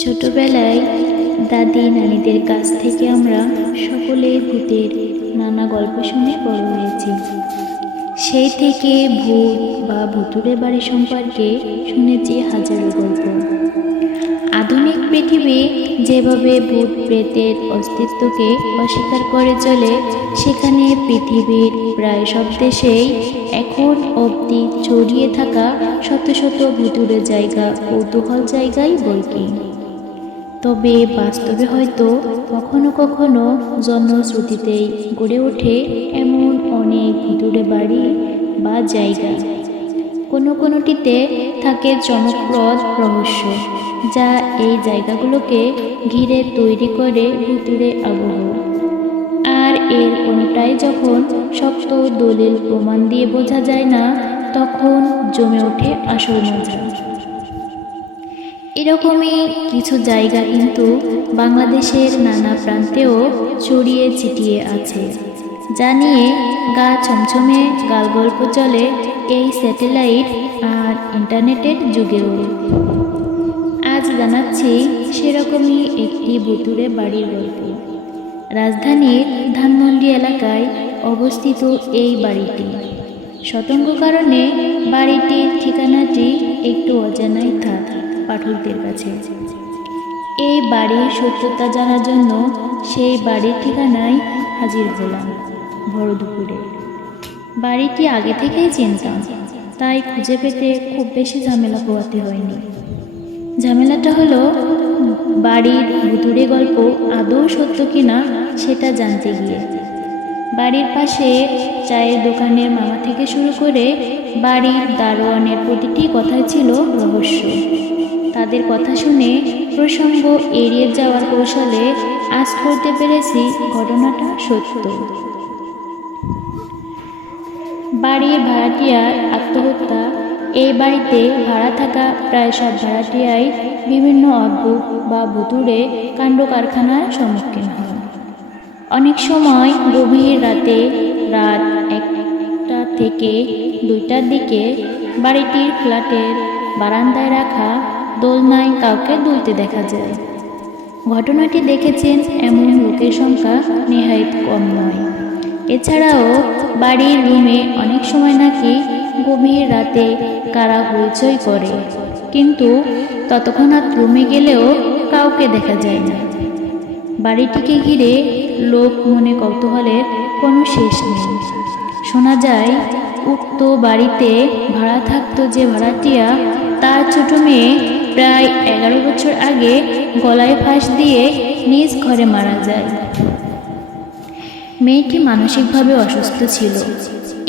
ছোটবেলায় দাদি নানিদের কাছ থেকে আমরা সকলে ভূতের নানা গল্প শুনে বড় হয়েছি। সেই থেকে ভূত বা ভূতুড়ে বাড়ি সম্পর্কে শুনেছি হাজারো গল্প। আধুনিক পৃথিবী যেভাবে ভূত প্রেতের অস্তিত্বকে অস্বীকার করে চলে, সেখানে পৃথিবীর প্রায় সব দেশেই এখন অবধি ছড়িয়ে থাকা শত শত ভূতুড়ে জায়গা কৌতূহল জায়গায় বইকি। তবে বাস্তবে হয়তো কখনো কখনো জনশ্রুতিতেই গড়ে ওঠে এমন অনেক ভুতুড়ে বাড়ি বা জায়গা। কোনোটিতে থাকে চমকপ্রদ রহস্য, যা এই জায়গাগুলোকে ঘিরে তৈরি করে ভুতুড়ে আবহ। আর এর কোনোটাই যখন শক্ত দলিল প্রমাণ দিয়ে বোঝা যায় না, তখন জমে ওঠে আসল মজা। এরকমই কিছু জায়গা কিন্তু বাংলাদেশের নানা প্রান্তেও ছড়িয়ে ছিটিয়ে আছে, যা নিয়ে গা ছমছমে গালগল্প চলে এই স্যাটেলাইট আর ইন্টারনেটের যুগেও। আজ জানাচ্ছি সেরকমই একটি ভুতুড়ে বাড়ির গল্প। রাজধানীর ধানমন্ডি এলাকায় অবস্থিত এই বাড়িটি। সতর্ক কারণে বাড়িটির ঠিকানাটি একটু অজানাই থাক পাঠকদের কাছে। এই বাড়ির সত্যতা জানার জন্য সেই বাড়ির ঠিকানায় হাজির হলাম ভর দুপুরে। বাড়িটি আগে থেকেই চিনতাম, তাই খুঁজে পেতে খুব বেশি ঝামেলা পোহাতে হয়নি। ঝামেলাটা হলো বাড়ির ভুতুড়ে গল্প আদৌ সত্য কিনা সেটা জানতে গিয়ে। বাড়ির পাশে চায়ের দোকানের মামা থেকে শুরু করে বাড়ির দারোয়ানের প্রতিটি কথাই ছিল রহস্য। তাদের কথা শুনে প্রসঙ্গ এড়িয়ে যাওয়ার কৌশলে আজ করতে পেরেছি ঘটনাটা সত্য। বাড়ির ভাড়াটিয়ার আত্মহত্যা। এই বাড়িতে ভাড়া থাকা প্রায় সব ভাড়াটিয়াই বিভিন্ন অদ্ভুত বা ভুতুড়ে কাণ্ড কারখানার সম্মুখীন হন। অনেক সময় গভীর রাতে, রাত 1টা থেকে 2টার দিকে বাড়িটির ফ্ল্যাটের বারান্দায় রাখা দোলনায় কাউকে দুলতে দেখা যায়। ঘটনাটি দেখেছেন এমন লোকের সংখ্যা নেহায়েত কম নয়। এছাড়াও বাড়ির রুমে অনেক সময় নাকি গভীর রাতে কারা হইচই করে, কিন্তু তৎক্ষণাৎ রুমে গেলেও কাউকে দেখা যায় না। বাড়িটিকে ঘিরে লোক মনে কৌতূহলের কোনো শেষ নেই। শোনা যায় উক্ত বাড়িতে ভাড়া থাকতো যে ভাড়াটিয়া, তার ছোট মেয়ে প্রায় 11 বছর আগে গলায় ফাঁস দিয়ে নিজ ঘরে মারা যায়। মেয়েটি মানসিকভাবে অসুস্থ ছিল।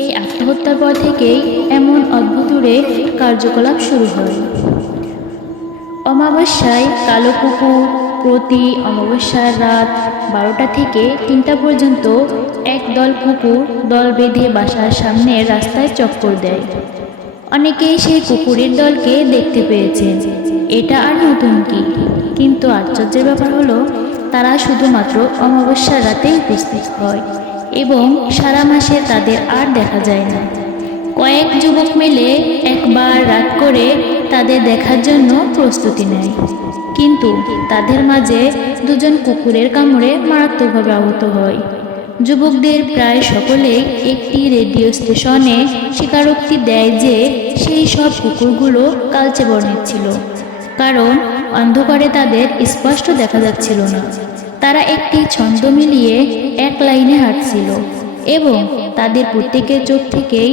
এই আত্মহত্যার পর থেকেই এমন অদ্ভুতুড়ে কার্যকলাপ শুরু হয়। অমাবস্যায় কালো কুকুর প্রতি অমাবস্যার রাত 12টা থেকে 3টা পর্যন্ত একদল কুকুর দল বেঁধে বাসার সামনের রাস্তায় চক্কর দেয়। অনেকেই সেই কুকুরের দলকে দেখতে পেয়েছেন। এটা আর নতুন কি, কিন্তু আশ্চর্যের ব্যাপার হলো তারা শুধুমাত্র অমাবস্যার রাতেই উপস্থিত হয় এবং সারা মাসে তাদের আর দেখা যায় না। কয়েক যুবক মিলে একবার রাত করে তাদের দেখার জন্য প্রস্তুতি নেয়, কিন্তু তাদের মাঝে 2জন কুকুরের কামড়ে মারাত্মকভাবে আহত হয়। যুবকদের প্রায় সকলেই একটি রেডিও স্টেশনে স্বীকারোক্তি দেয় যে সেই সব কুকুরগুলো কালচে বর্ণের ছিল, কারণ অন্ধকারে তাদের স্পষ্ট দেখা যাচ্ছিল না। তারা একটি ছন্দ মিলিয়ে এক লাইনে হাঁটছিল এবং তাদের প্রত্যেকের চোখ থেকেই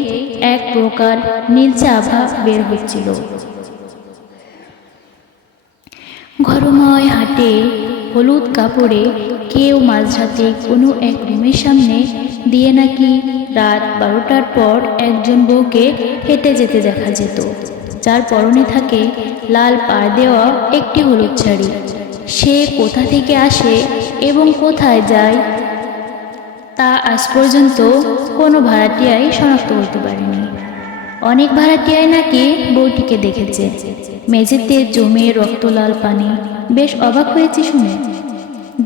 এক প্রকার নীলচে আভা বের হচ্ছিল। ঘরময় হাটে হলুদ কাপড়ে কেউ মাঝরাতে কোনো এক রুমের সামনে দিয়ে নাকি রাত 12টার পর একজন বউকে হেঁটে যেতে দেখা যেত, যার পরনে থাকে লাল পাড় দেওয়া একটি হলুদ শাড়ি। সে কোথা থেকে আসে এবং কোথায় যায় তা আজ পর্যন্ত কোনো ভাড়াটিয়াই শনাক্ত করতে পারেনি। অনেক ভাড়াটিয়াই নাকি বউটিকে দেখেছে মেঝেতে জমে রক্তলাল পানি। বেশ অবাক হয়েছে শুনে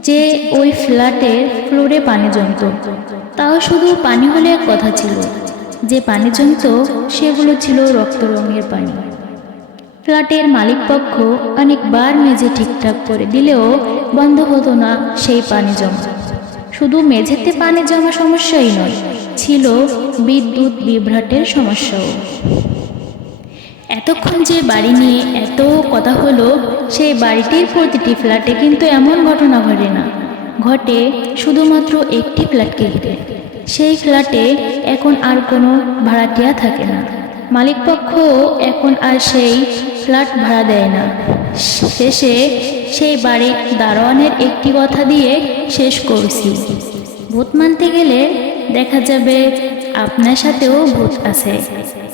যে ওই ফ্ল্যাটের ফ্লোরে পানি জমত। তাও শুধু পানি হলে এক কথা ছিল, যে পানি জমত সেগুলো ছিল রক্ত রঙের পানি। ফ্ল্যাটের মালিকপক্ষ অনেকবার মেঝে ঠিকঠাক করে দিলেও বন্ধ হতো না সেই পানি জমা। শুধু মেঝেতে পানি জমা সমস্যাই নয়, ছিল বিদ্যুৎ বিভ্রাটের সমস্যাও। এতক্ষণ যে বাড়ি নিয়ে এত কথা হলো, সেই বাড়িটির প্রতিটি ফ্ল্যাটে কিন্তু এমন ঘটনা ঘটে না, ঘটে শুধুমাত্র একটি ফ্ল্যাটকে ঘিরে। সেই ফ্ল্যাটে এখন আর কোনো ভাড়াটিয়া থাকে না, মালিকপক্ষও এখন আর সেই ফ্ল্যাট ভাড়া দেয় না। শেষে সেই বাড়ির দারোয়ানের একটি কথা দিয়ে শেষ করছি, ভূত মানতে গেলে দেখা যাবে আপনার সাথেও ভূত আছে।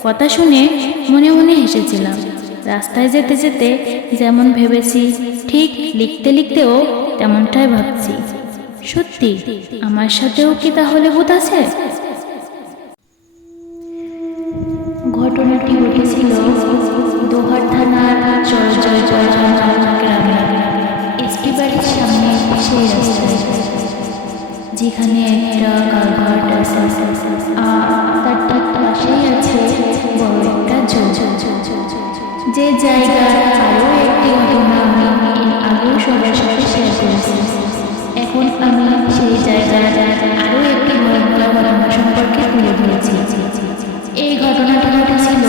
কথা শুনে মনে মনে হেসেছিলাম। রাস্তায় যেতে যেতে যেমন ভেবেছি, ঠিক লিখতে লিখতেও তেমনটাই ভাবছি। সত্যি আমার সাথেও কি তাহলে ভূত আছে? ঘটনাটি ঘটেছিল দোহার থানার চরজয় গ্রামে, এসপি বাড়ির সামনে সেই রাস্তায়, যেখানে একটা কালভার্ট আছে তার ঠিক পাশেই আছে বড় একটা যে জায়গার আরও একটি ঘটনা আমি আগেও সবার সাথে শেয়ার করেছি। এখন আমি সেই জায়গার আরও একটি ভয়ঙ্কর ঘটনা সম্পর্কে তুলে ধরেছি। এই ঘটনাটি ঘটেছিল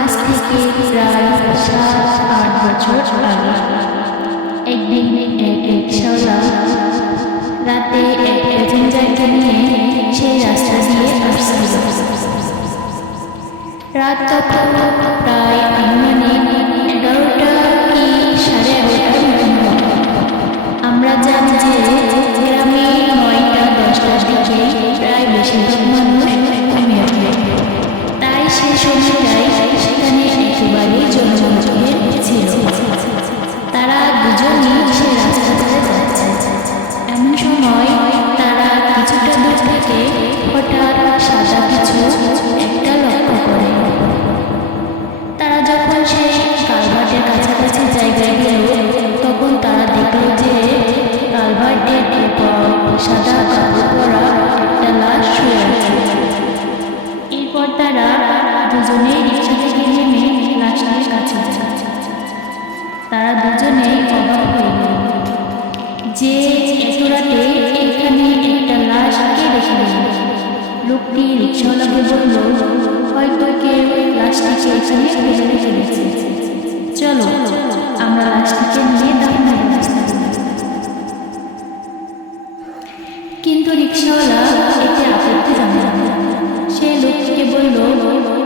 আজ থেকে প্রায় 7-8 বছর আগে। একদিন এক রিকশাওয়ালা রাতে এক প্যাসেঞ্জারকে নিয়ে সেই রাস্তা দিয়ে আসছিল। রাত তখন প্রায় আনুমানিক 11টা কি 11:30 মতো। আমরা জানি যে গ্রামে 9টা-10টার দিকে প্রায় বেশিরভাগ মানুষ ঘুমিয়ে ওঠে, তাই সেই সময়টাই সেখানে একেবারেই জনজীবন ছিল। তারা দুজনই সে রাস্তা ধরে যাচ্ছে। এমন সময় তারা কিছুটা দূর থেকে হঠাৎ সাদা কিছু একটা লক্ষ্য করে। তারা যখন সেই কালভার্টের কাছাকাছি জায়গায় গেল, তখন তারা দেখল যে কালভার্টের উপর সাদা কাপড় পরা একটা লাশ শুয়ে আছে। এরপর তারা দুজনেই রিকশা থেকে নেমে লাশটার কাছে যায়। তারা দুজনেই অবাক হয়ে গেল যে এত রাতে এখানে একটা লাশ কে রেখে গেল। লোকটি রিকশাওয়ালাকে বলল, হয়তো কেউ লাশটিকে এখানে ফেলে রেখে গেছে, চলো আমরা লাশটিকে নিয়ে দাফনের ব্যবস্থা করি। কিন্তু রিকশাওয়ালা এতে আপত্তি জানাল না। সে লোকটিকে বলল,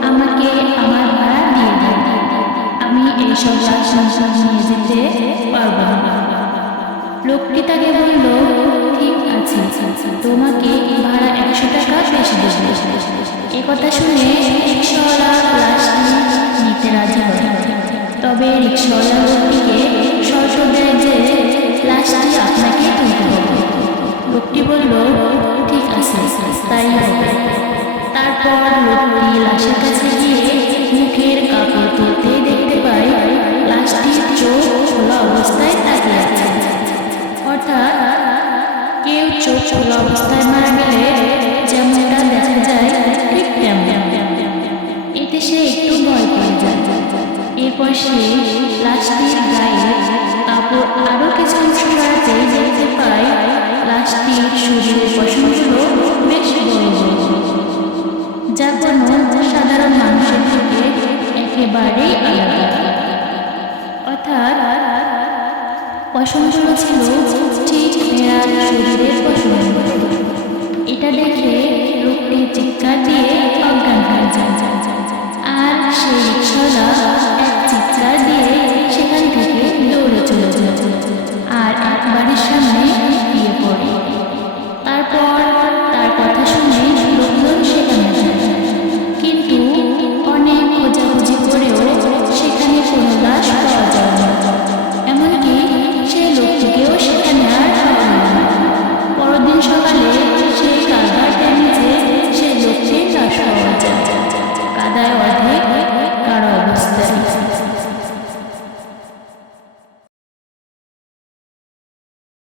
আমাকে আমার ভাড়া দিয়ে দিন, আমি এইসব লাশ নিয়ে যেতে পারবো না। লোকটি তাকে বলল, ঠিক আছে, তোমাকে ভাড়া 100 টাকা বেশি দেব। এ কথা শুনে রিকশাওয়ালা লাশটি নিতে রাজি হয়। তবে রিকশাওয়ালা লোকটিকে শর্ত দেয় যে লাশটি আপনাকে তুলতে হবে। লোকটি বলল, ঠিক আছে, তাই হবে। তারপর লোকটি লাশের কাছে গিয়ে মুখের কাপড় তুলতে দেখতে পায় লাশটির চোখ খোলা অবস্থায় তাকিয়ে আছে। অর্থাৎ কেউ চোখ খোলা অবস্থায় মারা গেলে যেমনটা দেখা যায় ঠিক তেমন। এতে সে একটু ভয় পেয়ে যায়। এরপর সে লাশটির গায়ে কাপড় আরও কিছু অংশ সরাতে দেখতে পায় লাশটির শরীরের পশমগুলো বেশ বড় বড়, যা কোনো সাধারণ মানুষের থেকে একেবারেই আলাদা। অর্থাৎ পশমগুলো ছিল ঠিক ভেড়ার শরীরের পশম। এটা দেখে লোকটি চিৎকার দিয়ে অজ্ঞান হয়ে যায়। আর সেই